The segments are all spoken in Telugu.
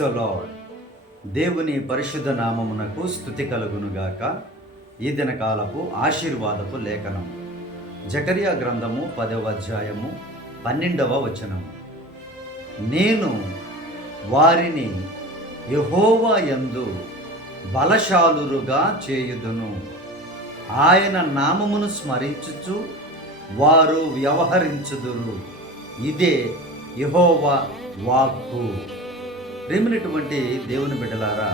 Praise the lord. దేవుని పరిశుద్ధ నామమునకు స్థుతి కలుగునుగాక. ఈ దినకాలపు ఆశీర్వాదపు లేఖనం. జకరియా గ్రంథము పదవ అధ్యాయము పన్నెండవ వచనము. నేను వారిని యహోవా యందు బలశాలురుగా చేయుదును. ఆయన నామమును స్మరించుచు వారు వ్యవహరించుదురు. ఇదే యహోవా వాక్కు. ప్రేమినటువంటి దేవుని బిడ్డలారా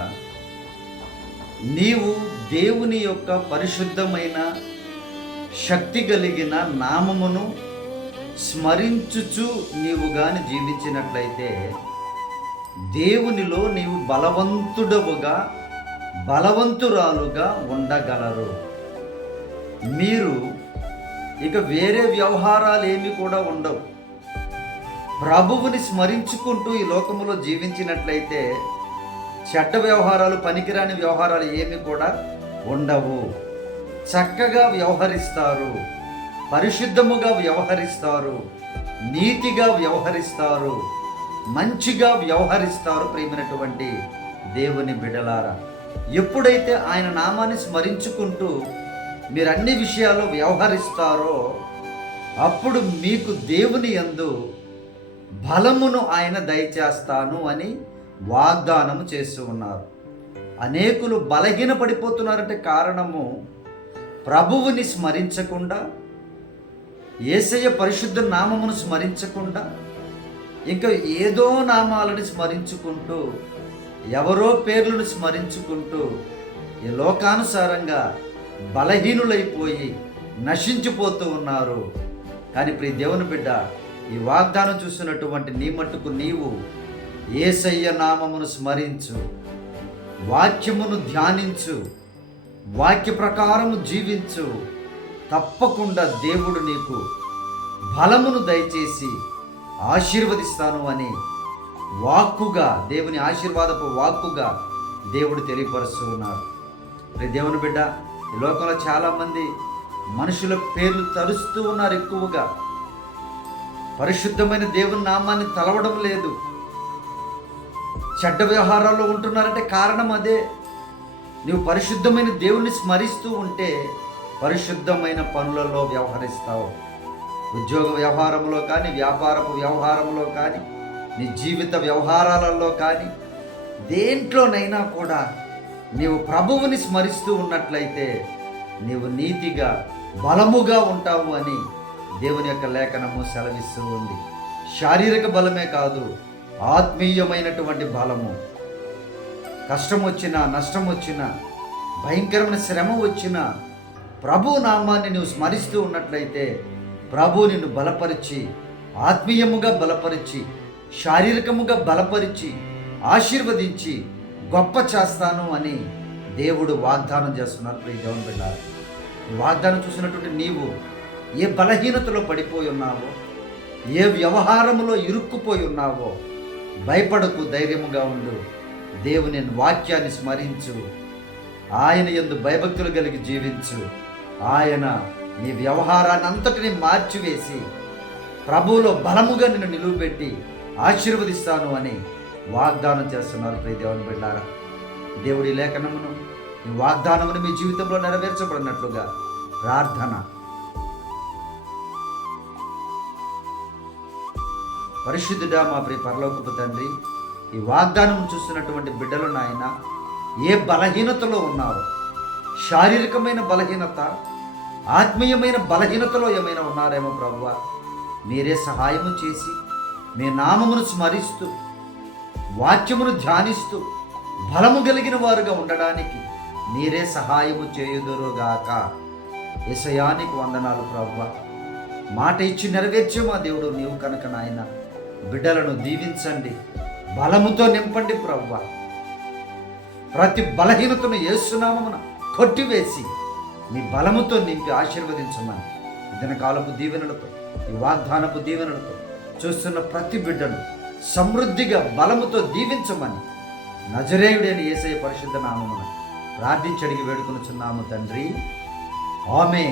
నీవు దేవుని యొక్క పరిశుద్ధమైన శక్తి కలిగిన నామమును స్మరించుచు నీవు గాని జీవించినట్లయితే దేవునిలో నీవు బలవంతుడవుగా బలవంతురాలుగా ఉండగలరు. మీరు ఇక వేరే వ్యవహారాలు ఏమి కూడా ఉండవు. ప్రభువుని స్మరించుకుంటూ ఈ లోకములో జీవించినట్లయితే చెడ్డ వ్యవహారాలు పనికిరాని వ్యవహారాలు ఏమి కూడా ఉండవు. చక్కగా వ్యవహరిస్తారు. పరిశుద్ధముగా వ్యవహరిస్తారు. నీతిగా వ్యవహరిస్తారు. మంచిగా వ్యవహరిస్తారు ప్రేమైనటువంటి దేవుని బిడలారా. ఎప్పుడైతే ఆయన నామాన్ని స్మరించుకుంటూ మీరు అన్ని విషయాల్లో వ్యవహరిస్తారో అప్పుడు మీకు దేవుని యందు బలమును ఆయన దయచేస్తాను అని వాగ్దానము చేస్తూ ఉన్నారు. అనేకులు బలహీన పడిపోతున్నారంటే కారణము ప్రభువుని స్మరించకుండా ఏసయ్య పరిశుద్ధ నామమును స్మరించకుండా ఇంకా ఏదో నామాలని స్మరించుకుంటూ ఎవరో పేర్లను స్మరించుకుంటూ ఈ లోకానుసారంగా బలహీనులైపోయి నశించిపోతూ ఉన్నారు. కానీ ప్రియ దేవుని బిడ్డ ఈ వాగ్దానం చూసినటువంటి నీ మట్టుకు నీవు ఏసయ్య నామమును స్మరించు వాక్యమును ధ్యానించు వాక్య ప్రకారము జీవించు. తప్పకుండా దేవుడు నీకు బలమును దయచేసి ఆశీర్వదిస్తాను అని వాక్కుగా దేవుని ఆశీర్వాదపు వాక్కుగా దేవుడు తెలియపరుస్తున్నారు రే దేవుని బిడ్డ ఈ లోకంలో చాలామంది మనుషుల పేర్లు తరుస్తూ ఉన్నారు ఎక్కువగా. పరిశుద్ధమైన దేవుని నామాన్ని తలవడం లేదు. చెడ్డ వ్యవహారాల్లో ఉంటున్నారంటే కారణం అదే. నీవు పరిశుద్ధమైన దేవుణ్ణి స్మరిస్తూ ఉంటే పరిశుద్ధమైన పనులలో వ్యవహరిస్తావు. ఉద్యోగ వ్యవహారంలో కానీ వ్యాపారపు వ్యవహారంలో కానీ నీ జీవిత వ్యవహారాలలో కానీ దేంట్లోనైనా కూడా నీవు ప్రభువుని స్మరిస్తూ ఉన్నట్లయితే నీవు నీతిగా బలముగా ఉంటావు అని దేవుని యొక్క లేఖనము సెలవిస్తూ ఉంది. శారీరక బలమే కాదు ఆత్మీయమైనటువంటి బలము. కష్టం వచ్చినా నష్టం వచ్చినా భయంకరమైన శ్రమ వచ్చినా ప్రభు నామాన్ని నువ్వు స్మరిస్తూ ఉన్నట్లయితే ప్రభు నిన్ను బలపరిచి ఆత్మీయముగా బలపరిచి శారీరకముగా బలపరిచి ఆశీర్వదించి గొప్ప చేస్తాను అని దేవుడు వాగ్దానం చేస్తున్నారు. ప్రియ దేవుని బిడ్డారు వాగ్దానం చూసినటువంటి నీవు ఏ బలహీనతలో పడిపోయి ఉన్నావో ఏ వ్యవహారములో ఇరుక్కుపోయి ఉన్నావో భయపడకు ధైర్యముగా ఉండు. దేవుని వాక్యాన్ని స్మరించు. ఆయన ఎందు భయభక్తులు కలిగి జీవించు. ఆయన నీ వ్యవహారాన్ని అంతటిని మార్చివేసి ప్రభువులో బలముగా నిన్ను నిలువబెట్టి ఆశీర్వదిస్తాను అని వాగ్దానం చేస్తున్నారు ప్రియ దేవుని బిడ్డారా. దేవుడి లేఖనమును ఈ వాగ్దానమును మీ జీవితంలో నెరవేర్చబడినట్లుగా ప్రార్థన పరిశుద్ధుడా మా ప్రియ పరలోకపు తండ్రి ఈ వాగ్దానం చూస్తున్నటువంటి బిడ్డలు నాయన ఏ బలహీనతలో ఉన్నారు శారీరకమైన బలహీనత ఆత్మీయమైన బలహీనతలో ఏమైనా ఉన్నారేమో ప్రభువ మీరే సహాయము చేసి మీ నామమును స్మరిస్తూ వాక్యమును ధ్యానిస్తూ బలము కలిగిన వారుగా ఉండడానికి మీరే సహాయము చేయుదురుగాక. ఇసయానికి వందనాలు ప్రభువ. మాట ఇచ్చి నెరవేర్చే మా దేవుడు నీవు కనుక నాయన. బిడ్డలను దీవించండి. బలముతో నింపండి ప్రవ్వ. ప్రతి బలహీనతను ఏసునామమున కొట్టివేసి మీ బలముతో నింపి ఆశీర్వదించమని. దినకాలపు కాలపు దీవెనలతో ఈ వాగ్దానపు దీవెనలతో చూస్తున్న ప్రతి బిడ్డను సమృద్ధిగా బలముతో దీవించమని. నజరేయుడైన ఏసయ పరిశుద్ధ నామమున ప్రార్థించడిగి వేడుకొనుచున్నాము తండ్రి. ఆమె